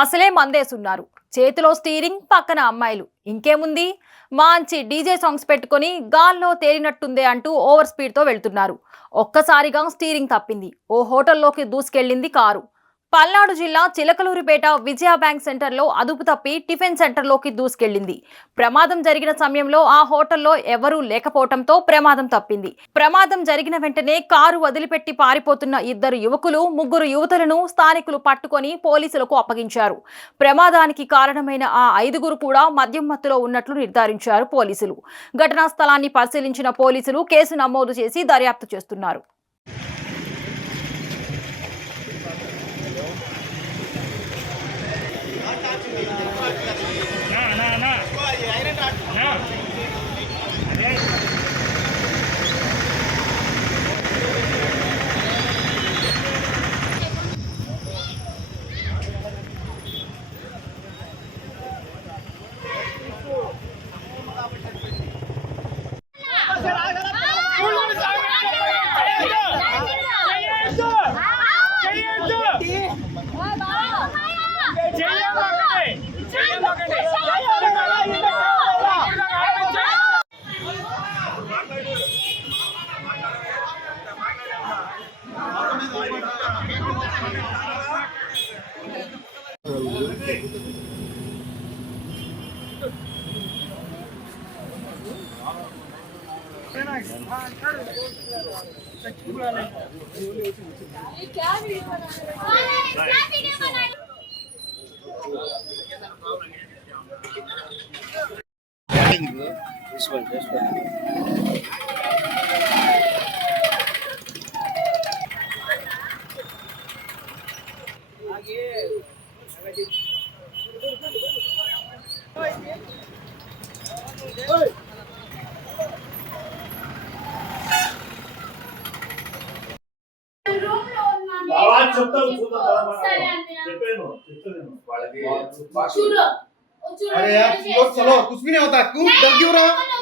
అసలే మందేసున్నారు. చేతిలో స్టీరింగ్, పక్కన అమ్మాయిలు. ఇంకేముంది, మంచి డీజే సాంగ్స్ పెట్టుకొని గాల్లో తేలినట్టుందే అంటూ ఓవర్ స్పీడ్తో వెళ్తున్నారు. ఒక్కసారిగా స్టీరింగ్ తప్పింది. ఓ హోటల్లోకి దూసుకెళ్లింది కారు. పల్నాడు జిల్లా చిలకలూరిపేట విజయ బ్యాంక్ సెంటర్లో అదుపు తప్పి టిఫిన్ సెంటర్లోకి దూసుకెళ్లింది. ప్రమాదం జరిగిన సమయంలో ఆ హోటల్లో ఎవరూ లేకపోవడంతో ప్రమాదం తప్పింది. ప్రమాదం జరిగిన వెంటనే కారు వదిలిపెట్టి పారిపోతున్న ఇద్దరు యువకులు, ముగ్గురు యువతులను స్థానికులు పట్టుకొని పోలీసులకు అప్పగించారు. ప్రమాదానికి కారణమైన ఆ ఐదుగురు కూడా మద్యం మత్తులో ఉన్నట్లు నిర్ధారించారు పోలీసులు. ఘటనా స్థలాన్ని పరిశీలించిన పోలీసులు కేసు నమోదు చేసి దర్యాప్తు చేస్తున్నారు. अरे यार चलो कुछ भी नहीं होता, क्यों डर क्यों रहा?